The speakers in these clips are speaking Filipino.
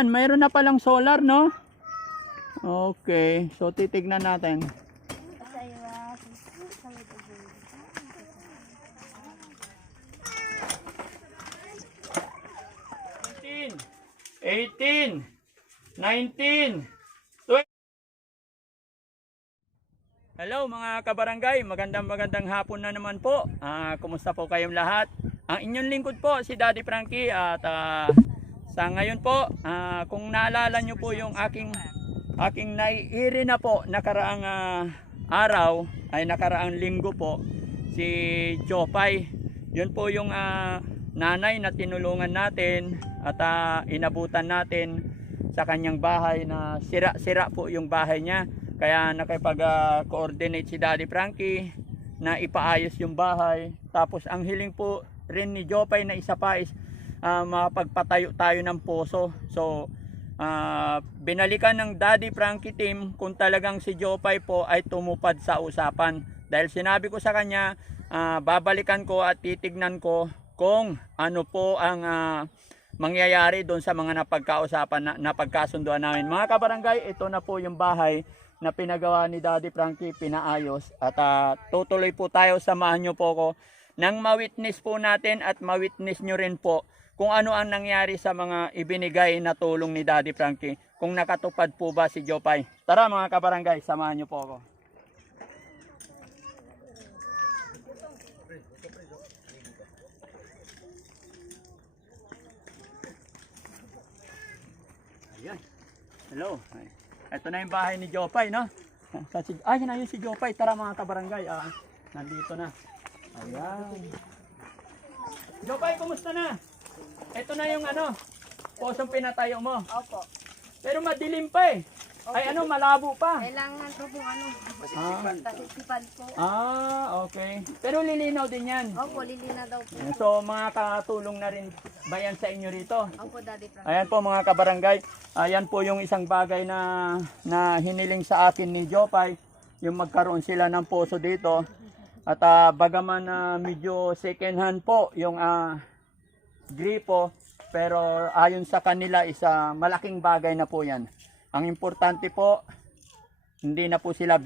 Ayan, mayroon na palang solar, no? Okay, so titignan natin. 18, 19, 20. Hello mga kabarangay, magandang hapon na naman po. Kumusta po kayong lahat? Ang inyong lingkod po si Daddy Frankie at sa ngayon po, kung naalala nyo po yung aking naiiri na po nakaraang araw ay nakaraang linggo po si Jopay. Yun po yung nanay na tinulungan natin at inabutan natin sa kanyang bahay na sira po yung bahay niya. Kaya nakipag-coordinate si Daddy Frankie na ipaayos yung bahay. Tapos ang hiling po rin ni Jopay na isa pa is mapagpatayo tayo ng poso. So binalikan ng Daddy Frankie team kung talagang si Jopay po ay tumupad sa usapan. Dahil sinabi ko sa kanya, babalikan ko at titignan ko kung ano po ang mangyayari doon sa mga napagkasunduan namin. Mga kabarangay, ito na po yung bahay na pinagawa ni Daddy Frankie, pinaayos. At tutuloy po tayo, samahan nyo po ko nang ma-witness po natin at ma-witness nyo rin po kung ano ang nangyari sa mga ibinigay na tulong ni Daddy Frankie. Kung nakatupad po ba si Jopay. Tara mga kabarangay, samahan nyo po ako. Ayan. Hello. Ito na yung bahay ni Jopay, no? Yun na yun si Jopay. Tara mga kabarangay. Nandito na. Ayan. Jopay, kumusta na? Ito na yung posong pinatayo mo. Opo. Pero madilim pa eh. Opo. Ay malabo pa. Kailangan po po pasisipan po. Okay. Pero lilinaw din yan. Opo, lilina daw po. So mga katulong na rin ba yan sa inyo rito? Opo, Daddy Frankie. Ayan po mga kabarangay. Ayan po yung isang bagay na hiniling sa akin ni Jopay. Yung magkaroon sila ng poso dito. At bagaman medyo second hand po yung gripo. Pero ayon sa kanila isa malaking bagay na po yan. Ang importante po, hindi na po sila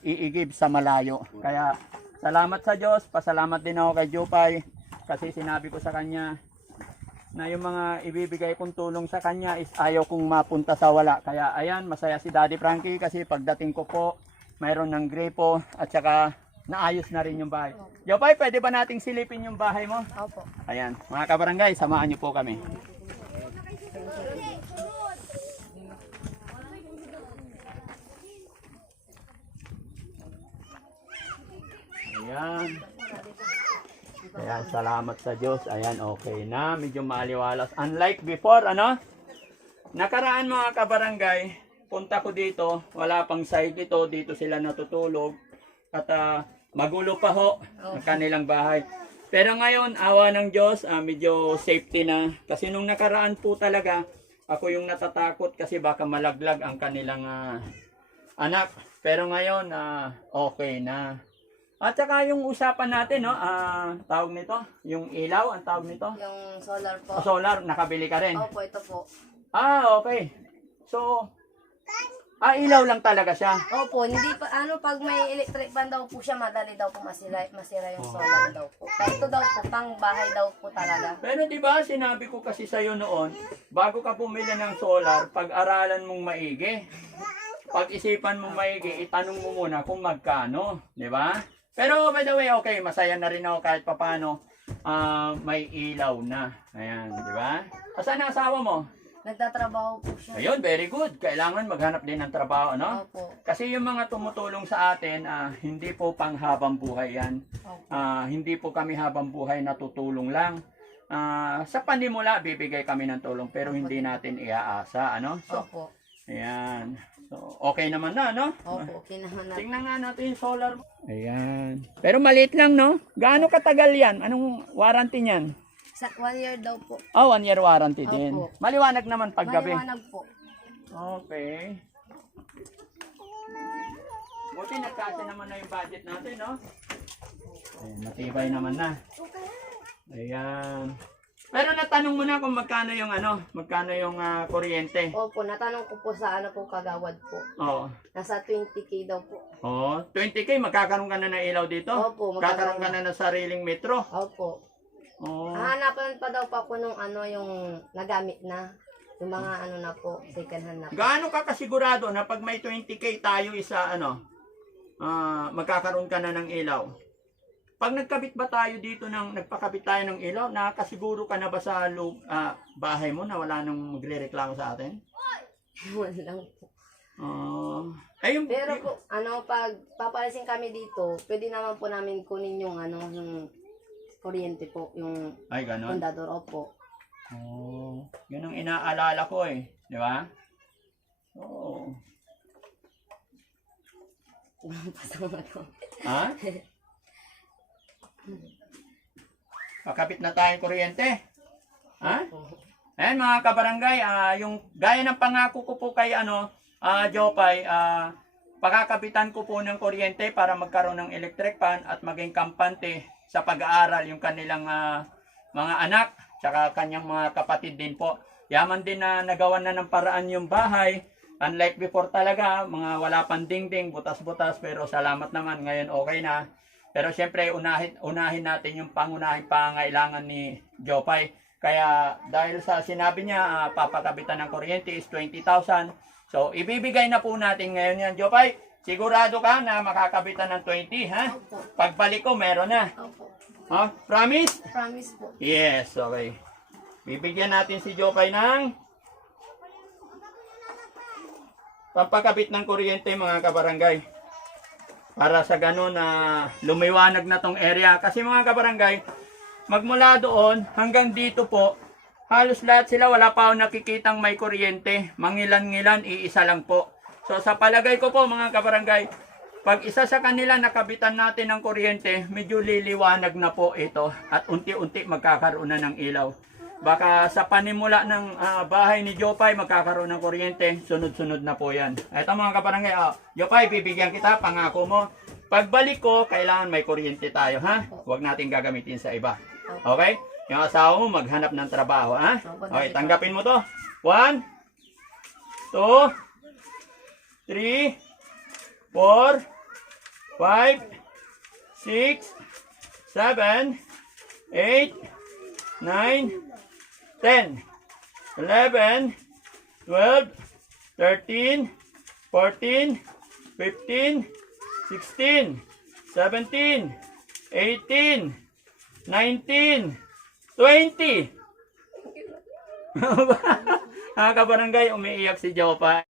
iigib sa malayo. Kaya salamat sa Diyos, pasalamat din ako kay Jopay. Kasi sinabi ko sa kanya na yung mga ibibigay kong tulong sa kanya is ayaw kong mapunta sa wala. Kaya ayan, masaya si Daddy Frankie kasi pagdating ko po, mayroon ng gripo at saka naayos na rin yung bahay. Jopay, pwede ba nating silipin yung bahay mo? Opo. Ayan, mga kabarangay, samahan niyo po kami. Ayan. Ayan, salamat sa Diyos. Ayan, okay na. Medyo maliwalas. Unlike before, nakaraan mga kabarangay, punta ko dito, wala pang side ito, dito sila natutulog. At magulo pa ho ang kanilang bahay. Pero ngayon, awa ng Diyos, medyo safety na. Kasi nung nakaraan po talaga, ako yung natatakot kasi baka malaglag ang kanilang anak. Pero ngayon, okay na. At saka yung usapan natin, no, tawag nito, yung ilaw, ang tawag nito? Yung solar po. Solar, nakabili ka rin? Opo, ito po. Okay. So, ilaw lang talaga siya. Opo, hindi pa, pag may electric fan daw po siya, madali daw po masira yung solar daw po. Kaya ito daw po, pang bahay daw po talaga. Pero di ba sinabi ko kasi sa'yo noon, bago ka bumili ng solar, pag-aralan mong maigi. Pag-isipan mong maigi, itanong mo muna kung magkano. Di ba? Pero by the way, okay, masaya na rin ako kahit papano may ilaw na. Ayan, di ba? Asan ang asawa mo? Nagtatrabaho po siya. Ayun, very good. Kailangan maghanap din ng trabaho, no? Opo. Kasi yung mga tumutulong sa atin, hindi po panghabang buhay yan. Hindi po kami habang buhay natutulong lang. Sa panimula, bibigay kami ng tulong pero hindi natin iaasa, So, Opo. ayan. So, okay naman na, no? Opo, okay naman na. Tingnan nga natin yung solar. Ayan. Pero maliit lang, no? Gaano katagal yan? Anong warranty niyan? Sa 1 year daw po. 1 year warranty din. Opo. Maliwanag naman paggabi. Maliwanag po. Okay. Buti nagkasya naman na yung budget natin, no? Ayan, matibay naman na. Ayan. Pero natanong mo na kung magkano yung magkano yung kuryente. Opo, natanong ko po sa ano po kagawad po. Oo. Nasa 20K daw po. Oh, 20K, magkakaroon ka na ng ilaw dito? Opo, Magkakaroon ka na ng sariling metro? Opo. Oh. Hahanapan pa daw pa po nung yung nagamit na. Yung mga na po, second hand na po. Gaano ka kasigurado na pag may 20K tayo magkakaroon ka na ng ilaw? Pag nagkabit ba tayo dito nagpakabit tayo ng ilaw, nakasiguro ka na ba sa bahay mo na wala nang magrereklamo sa atin? Wala lang po. Pero po, pag papalisin kami dito, pwede naman po namin kunin yung yung kuryente po, yung ay, ganon? pundador, opo. Yun ang inaalala ko eh. Di ba? Oo. Pasama to. Ha? Pakabit na tayong kuryente. Ha? Ayan mga kabarangay, yung gaya ng pangako ko po kay Jopay, pakakabitan ko po ng kuryente para magkaroon ng electric fan at maging kampante sa pag-aaral yung kanilang mga anak, tsaka kanyang mga kapatid din po. Yaman din na nagawan na ng paraan yung bahay. Unlike before talaga, mga wala pang dingding, butas-butas, pero salamat naman, ngayon okay na. Pero siyempre, unahin natin yung pangunahing pangailangan ni Jopay. Kaya dahil sa sinabi niya, papakabitan ng kuryente is 20,000. So, ibibigay na po natin ngayon yan, Jopay. Sigurado ka na makakabitan ng 20, ha? Pagbalik ko, meron na. Opo. Promise? Promise po. Yes, okay. Bibigyan natin si Jopay ng pampakabit ng kuryente, mga kabarangay. Para sa ganun lumiwanag na tong area. Kasi mga kabarangay, magmula doon hanggang dito po, halos lahat sila wala pa akong nakikitang may kuryente. Mangilan-ngilan, iisa lang po. So sa palagay ko po mga kabarangay, pag isa sa kanila nakabitan natin ng kuryente, medyo liliwanag na po ito. At unti-unti magkakaroon na ng ilaw. Baka sa panimula ng bahay ni Jopay magkakaroon ng kuryente, sunod-sunod na po yan. Ito mga kabarangay, Jopay, bibigyan kita, pangako mo. Pagbalik ko, kailangan may kuryente tayo, ha? Huwag natin gagamitin sa iba. Okay? Yung asawa mo maghanap ng trabaho, ha? Okay, tanggapin mo to. 1, 2, 3, 4, 5, 6, 7, 8, 9, 10, 11, 12, 13, 14, 15, 16, 17, 18, 19, 20. Mga kabarangay, umiiyak si Jopay.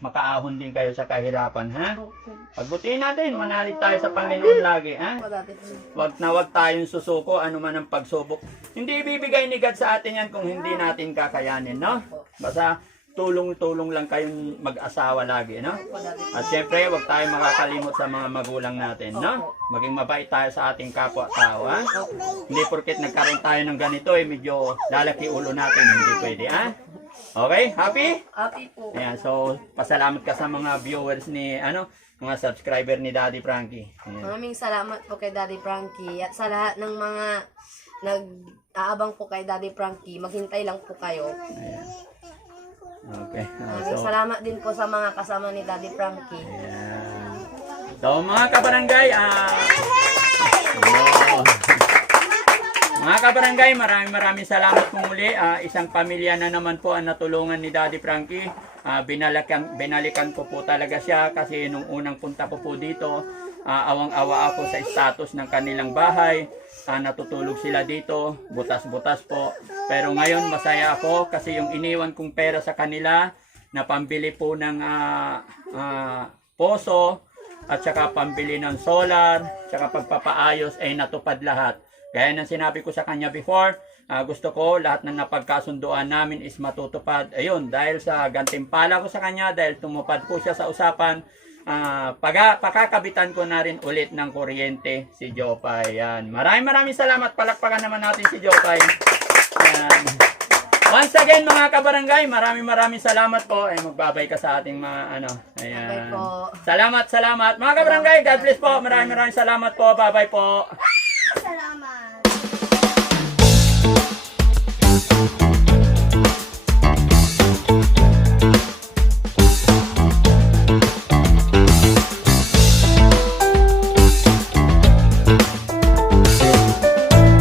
Makaahon din kayo sa kahirapan, ha? Pagbutihin natin, manalig tayo sa Panginoon lagi, ha? Wag tayong susuko, ano man ang pagsubok. Hindi ibibigay ni God sa atin yan kung hindi natin kakayanin, no? Basta tulong-tulong lang kayong mag-asawa lagi, no? At syempre, wag tayong makakalimot sa mga magulang natin, no? Maging mabait tayo sa ating kapwa-tao, ha? Hindi porket nagkaroon tayo ng ganito, medyo lalaki ulo natin, hindi pwede, ha? Okay, happy? Happy po. Ayan, so pasalamat ka sa mga viewers ni mga subscriber ni Daddy Frankie. Ayan. Maraming salamat po kay Daddy Frankie at sa lahat ng mga nag-aabang po kay Daddy Frankie, maghintay lang po kayo. Ayan. Okay. Maraming salamat din po sa mga kasama ni Daddy Frankie. Ayan. So mga kabarangay, mga kabarangay, maraming salamat po muli. Isang pamilya na naman po ang natulungan ni Daddy Frankie. Binalikan ko po talaga siya kasi nung unang punta ko po dito, awang-awa ako sa status ng kanilang bahay. Natutulog sila dito, butas-butas po. Pero ngayon masaya ako kasi yung iniwan kong pera sa kanila na pambili po ng poso at saka pambili ng solar, saka pagpapaayos ay natupad lahat. Gaya ng sinabi ko sa kanya before, gusto ko lahat ng napagkasunduan namin is matutupad. Ayun, dahil sa gantimpala ko sa kanya, dahil tumupad po siya sa usapan, pakakabitan ko na rin ulit ng kuryente si Jopay. Yan. Maraming salamat. Palakpakan naman natin si Jopay. Yan. Once again mga kabarangay, maraming salamat po. Magbabay ka sa ating mga Ayan. Bye po. Salamat. Mga kabarangay, God bless po. Maraming salamat po. Bye-bye po.